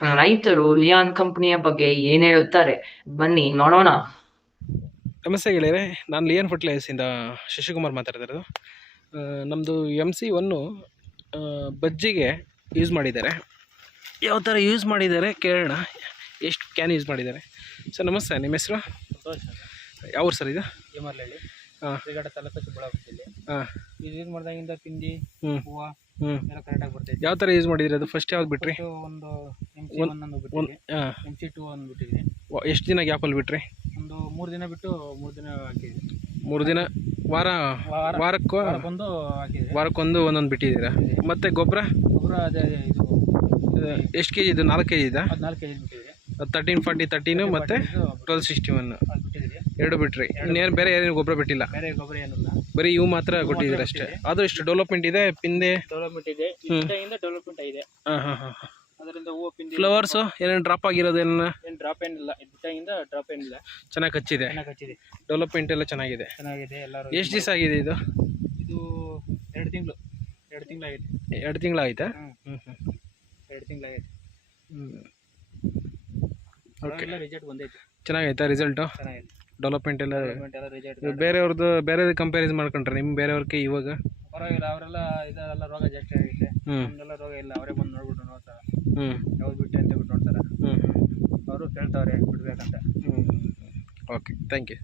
ರೈತರು ಲಿಯಾನ್ ಕಂಪನಿಯ ಬಗ್ಗೆ ಏನ್ ಹೇಳುತ್ತಾರೆ ಬನ್ನಿ ನೋಡೋಣ. ನಮಸ್ತೆ ಗೆಳೆಯರೆ, ನಾನು ಲಿಯನ್ ಫರ್ಟಿಲೈಸರ್ಸಿಂದ ಶಶಿಕುಮಾರ್ ಮಾತಾಡ್ತಿರೋದು. ನಮ್ಮದು MC1 ಬಜ್ಜಿಗೆ ಯೂಸ್ ಮಾಡಿದ್ದಾರೆ. ಯಾವ ಥರ ಯೂಸ್ ಮಾಡಿದ್ದಾರೆ ಕೇಳೋಣ, ಎಷ್ಟು ಕ್ಯಾನ್ ಯೂಸ್ ಮಾಡಿದ್ದಾರೆ. ಸರ್ ನಮಸ್ತೆ, ನಿಮ್ಮ ಹೆಸರು? ಸಂತೋಷ್. ಯಾವ ಊರು ಸರ್ ಇದು? ಯಮರ್ಲಹಳ್ಳಿ, ಹಾಂ. ಶ್ರೀಘಟ್ಟ ತಾಲೂಕು, ಚಿಕ್ಕಬಳ್ಳಾಪುರ ಜಿಲ್ಲೆ. ಹಾಂ. ಇದು ಯೂಸ್ ಮಾಡಿದಾಗಿಂದ ಪಿಂಡಿ ಹೂವು ಎಲ್ಲ ಕರೆಕ್ಟಾಗಿ ಬರ್ತೈತೆ. ಯಾವ ಥರ ಯೂಸ್ ಮಾಡಿದ್ರಿ? ಅದು ಫಸ್ಟ್ ಯಾವ್ದು ಬಿಟ್ರಿ? ಒಂದು MC1 ಒಂದು ಬಿಟ್ಟಿದ್ವಿ, MC2 ಒಂದು ಬಿಟ್ಟಿದ್ವಿ. ಎಷ್ಟು ದಿನ ಗ್ಯಾಪಲ್ಲಿ ಬಿಟ್ರಿ? ಒಂದು 3 ದಿನ ಬಿಟ್ಟು 3 ದಿನ ಹಾಕಿದ್ವಿ. 3 ದಿನ, ವಾರಕ್ಕೊಂದು ಹಾಕಿದ್ವಿ. ವಾರಕ್ಕೊಂದು ಒಂದೊಂದು ಬಿಟ್ಟಿದ್ದೀರಾ? ಮತ್ತು ಗೊಬ್ಬರ ಅದೇ ಇದು ಎಷ್ಟು ಕೆ ಜಿ ಇದು? 4 kg ಇದಾ? 14 kg ಬಿಟ್ಟಿದ್ವಿ. 13-40-13 ಮತ್ತು 12-61 ಅದು ಬಿಟ್ಟಿದ್ವಿ. ಎರಡು ಬಿಟ್ರಿ. ಇನ್ನೇನು ಬೇರೆ ಏನೇನು ಗೊಬ್ಬರ ಬಿಟ್ಟಿಲ್ಲ? ಬೇರೆ ಗೊಬ್ಬರ ಏನಿಲ್ಲ, ಬರೀ ಇವು ಮಾತ್ರ ಕೊಟ್ಟಿದ್ದೀರ ಅಷ್ಟೇ. ಅದು ಎಷ್ಟು ಡೆವಲಪ್ಮೆಂಟ್ ಇದೆ? ಪಿಂದೆ ಡೆವಲಪ್ಮೆಂಟ್ ಇದೆ, ಇಂದ ಡೆವಲಪ್ಮೆಂಟ್ ಇದೆ. ಹಾಂ. ಅದರಿಂದ ಹೂವು ಪಿಂಡಿ ಫ್ಲವರ್ಸು ಏನೇನು ಡ್ರಾಪ್ ಆಗಿರೋದು? ಏನು ಡ್ರಾಪ್ ಏನಿಲ್ಲ, ಬಿಟ್ಟಾಗಿಂದ ಡ್ರಾಪ್ ಏನಿಲ್ಲ. ಚೆನ್ನಾಗಿ ಹಚ್ಚಿದೆ, ಚೆನ್ನಾಗಿ ಹಚ್ಚಿದೆ, ಡೆವಲಪ್ಮೆಂಟ್ ಎಲ್ಲ ಚೆನ್ನಾಗಿದೆ. ಎಲ್ಲರೂ. ಎಷ್ಟು ದಿವಸ ಆಗಿದೆ ಇದು? ಇದು 2 ತಿಂಗಳು, 2 ತಿಂಗಳಾಗಿದೆ. 2 ತಿಂಗಳಾಯ್ತಾ? 2 ತಿಂಗಳಾಗಿದೆ. ಓಕೆ, ರಿಸಲ್ಟ್ ಬಂದೈತೆ. ಚೆನ್ನಾಗೈತಾ ರಿಸಲ್ಟು? ಚೆನ್ನಾಗಿದೆ, ಡೆವಲಪ್ಮೆಂಟ್ ಎಲ್ಲ. ರಿಸಲ್ಟ್ ಬೇರೆ ಕಂಪ್ಯಾರಿಸನ್ ಮಾಡ್ಕೊಂಡ್ರೆ ನಿಮ್ಮ ಬೇರೆಯವ್ರಿಗೆ ಇವಾಗ ಪರವಾಗಿಲ್ಲ. ಅವರೆಲ್ಲ ಇದೆಲ್ಲ ರೋಗ ಜಾಸ್ತಿ ಆಗಿದೆ, ನಮ್ದೆಲ್ಲ ರೋಗ ಇಲ್ಲ. ಅವರೇ ಬಂದು ನೋಡ್ಬಿಟ್ಟು ನೋಡ್ತಾರೆ, ಯಾವ್ದು ಬಿಟ್ಟೆ ಅಂತ ಬಿಟ್ಟು ನೋಡ್ತಾರೆ. ಅವರು ಕೇಳ್ತಾವ್ರೆ ಬಿಡ್ಬೇಕಂತ. Okay, thank you.